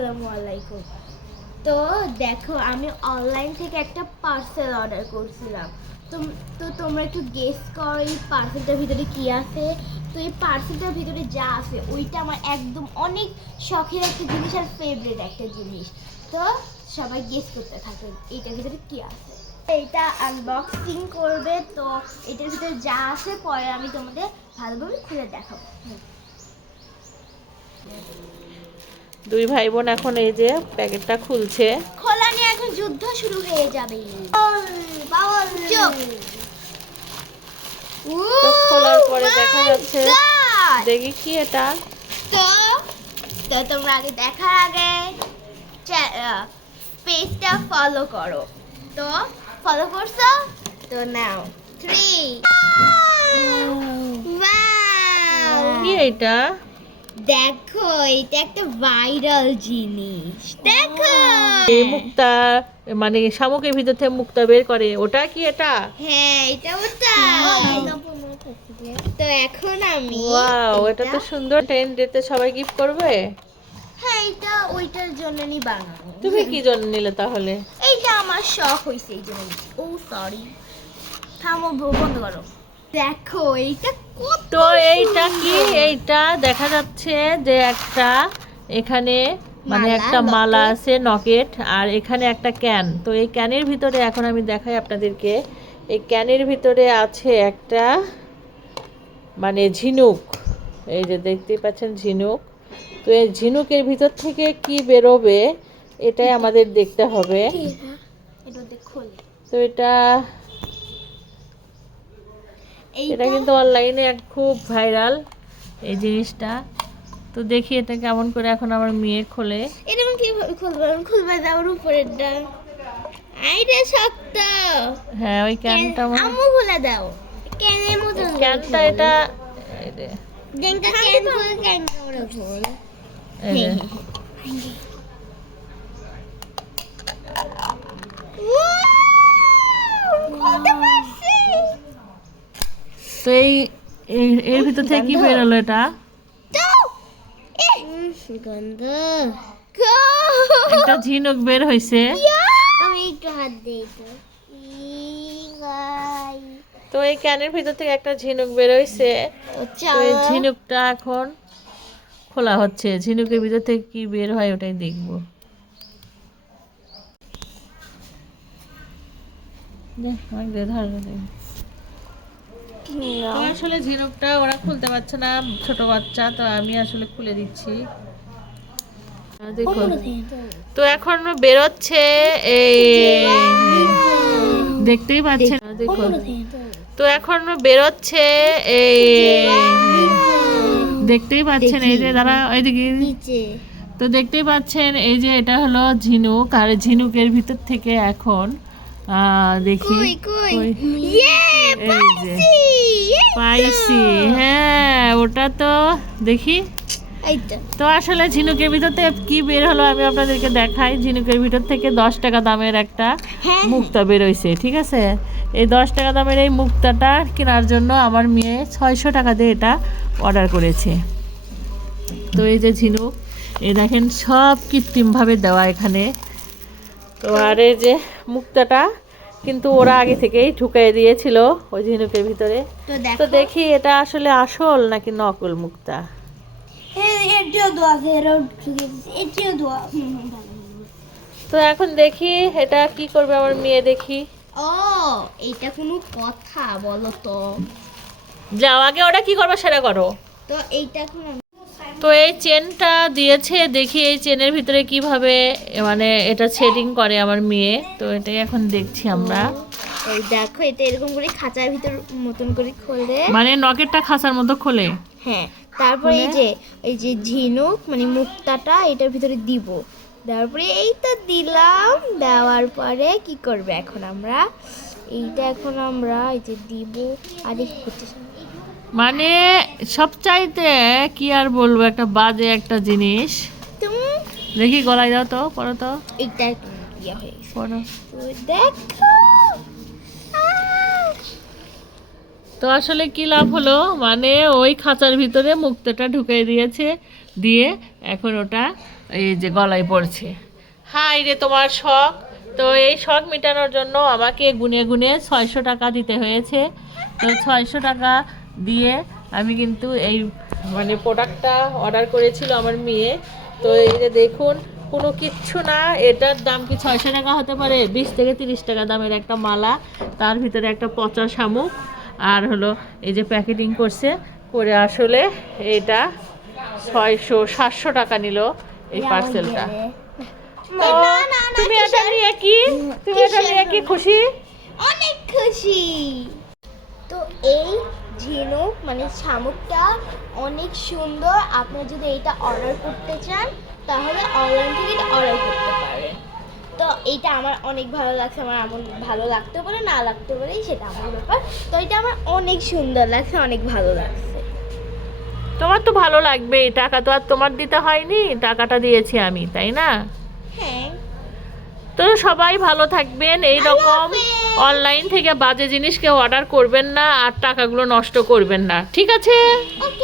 আসসালামু আলাইকুম। তো দেখো আমি অনলাইন থেকে একটা পার্সেল অর্ডার করছিলাম। তো তো তোমরা একটু গেস করো এই পার্সেলটার ভিতরে কি আছে। তো এই পার্সেলটার ভিতরে যা আছে ওইটা আমার একদম অনেক শখের একটা জিনিস আর ফেভারিট একটা জিনিস। তো সবাই গেস করতে থাকে এইটার ভিতরে কি আছে। এইটা আনবক্সিং করবে, তো এটার ভিতরে যা আছে পরে আমি তোমাদের ভালোভাবে খুলে দেখাবো। দুই ভাই বোন এখন এই যে প্যাকেটটা খুলছে। খোলা নিয়ে এখন যুদ্ধ শুরু হয়ে যাবে। তো খোলার পরে দেখা যাচ্ছে, দেখি কি এটা। তো তো তোমরা আগে দেখার আগে পেজটা ফলো করো। তো ফলো করছো? তো নাও 3 কি এটা? দেখো এটা একটা ভাইরাল জিনিস। দেখো এই মুক্তা, মানে শামুকের ভিতর থেকে মুক্তা বের করে, ওটা কি এটা? হ্যাঁ এটা ওটা। তো এখন আমি ওয়াও, এটা তো সুন্দর। 10 ডেতে সবাই গিফট করবে। হ্যাঁ এটা ওইটার জন্যই বানানো। তুমি কি জন্য নিলে তাহলে? এইটা আমার শখ হইছে এই জন্য। ও সরি, থামো বন্ধ করো। দেখো এইটা কত। তো এইটা কি? এইটা দেখা যাচ্ছে যে একটা এখানে মানে মালা, একটা মালা লকেট। আছে, নকেট, আর এখানে একটা ক্যান। তো এই ক্যানের ভিতরে এখন আমি দেখাই আপনাদেরকে। এই ক্যানের ভিতরে আছে একটা মানে ঝিনুক। এই যে দেখতেই পাচ্ছেন ঝিনুক। তো এই ঝিনুকের ভিতর থেকে কি বেরোবে এটাই আমাদের দেখতে হবে। এটা দেখো। তো এটা কিন্তু অনলাইনে খুব ভাইরাল এই জিনিসটা। তো দেখি এটা কেমন করে এখন আমার মেয়ে খোলে। এরকম কিভাবে খুলবে? খুলবে যাওয়ার উপরেরটা। আইটা শক্ত। হ্যাঁ, ওই ক্যানটা আম্মু খুলে দাও। ক্যানের মতো ক্যানটা এটা এই যে, দেনকা ক্যান খুলে ক্যান করে খোল। এই যে। খুলতে পারছি। তো এর ভিতর থেকে কি বেরোলো এটা? গন্ধ। একটা ঝিনুক বের হয়েছে। আমি একটু হাত দিই তো। তো এই ক্যানের ভিতর থেকে একটা ঝিনুক বের হয়েছে। তো এই ঝিনুকটা এখন খোলা হচ্ছে। ঝিনুকের ভিতর থেকে কি বের হয় ওটাই দেখবো। তো আসলে ঝিনুকটা ওরা খুলতে পারছে না, ছোট বাচ্চা, তো আমি আসলে খুলে দিচ্ছি। দেখো, তো এখন বেরোচ্ছে, এই দেখতেই পাচ্ছেন, দেখো। তো এখন বেরোচ্ছে, এই দেখতেই পাচ্ছেন, এই যে দাঁড়া ওইদিকে। তো দেখতেই পাচ্ছেন এই যে এটা হলো ঝিনুক, আর ঝিনুকের ভিতর থেকে এখন দেখি এই যে পাইছি। হ্যাঁ ওটা তো দেখি। তো আসলে ঝিনুকের ভিতর থেকে কি বের হলো আমি আপনাদেরকে দেখাই। ঝিনুকের ভিতর থেকে 10 টাকা দামের একটা মুক্তা বের হয়েছে, ঠিক আছে। এই 10 টাকা দামের এই মুক্তাটা কেনার জন্য আমার মেয়ে 600 টাকা দিয়ে এটা অর্ডার করেছে। তো এই যে ঝিনুক, এই দেখেন সব কৃত্রিমভাবে দেওয়া এখানে। তো আর এই যে মুক্তাটা কিন্তু ওরা আগে থেকেই ঢুকাই দিয়েছিল ওই ঝিনুকের ভিতরে। তো দেখি এটা আসলে আসল নাকি নকল মুক্তা। তো এখন দেখি এটা কি করবে আমার মেয়ে, দেখি। ও এটা কোনো কথা বলো তো? যাও আগে ওটা কি করবে সেটা করো। তো এইটা এখন তো এই চেনটা দিয়েছে, দেখি এই চেনের ভিতরে কিভাবে মানে এটা শেডিং করে আমার মেয়ে। তো এটাই এখন দেখছি আমরা। এই দেখো এটা এরকম করে খাঁচার ভিতর মতন করে খোলে, মানে নকেটটা খাঁচার মতো খোলে। হ্যাঁ তারপরে এই যে ঝিনুক মানে মুক্তাটা এটার ভিতরে দিব। তারপরে এইটা দিলাম, দেওয়ার পরে কি করবে এখন আমরা এইটা এখন আমরা এই যে দিব। আর মানে সবচাইতে কি আর বলবো, একটা বাজে একটা জিনিস। দেখি গলায় দাও তো, পড়ো তো। এইটা ইয়া হয়ে গেছে, পড়ো। দেখো। তো আসলে কি লাভ হলো, মানে ওই খাঁচার ভিতরে মুক্তাটা ঢুকিয়ে দিয়েছে। দিয়ে এখন ওটা এই যে গলায় পড়ছে। হাই রে তোমার শখ! তো এই শখ মেটানোর জন্য আমাকে গুনে গুনে 600 টাকা দিতে হয়েছে। তো 600 টাকা দিয়ে আমি কিন্তু এই মানে প্রোডাক্টটা অর্ডার করেছিল আমার মেয়ে। তো এই যে দেখুন, কোনো কিচ্ছু না, এটার দাম কি 600 টাকা হতে পারে? 20 থেকে 30 টাকা দামের একটা মালা, তার ভিতরে একটা পচা শামুক, আর হলো এই যে প্যাকেটিং করছে করে, আসলে এটা 600-700 টাকা নিল এই পার্সেলটা। তো তুমি এটা নিয়ে কি খুশি? অনেক খুশি। তো এই ঝিনুক মানে শামুকটা অনেক সুন্দর। আপনি যদি এটা অর্ডার করতে চান তাহলে অনলাইন থেকে এটা অর্ডার করতে পারেন। তো এইটা আমার অনেক ভালো লাগছে। আমার এমন ভালো লাগতে পারে, না লাগতে পারে, সেটা আমার ব্যাপার। তো এটা আমার অনেক সুন্দর লাগছে, অনেক ভালো লাগছে। তোমার তো ভালো লাগবে, টাকা তো আর তোমার দিতে হয়নি, টাকাটা দিয়েছি আমি, তাই না? হ্যাঁ। তো সবাই ভালো থাকবেন। এই রকম অনলাইন থেকে বাজে জিনিস কেউ অর্ডার করবেন না আর টাকাগুলো নষ্ট করবেন না, ঠিক আছে? ওকে।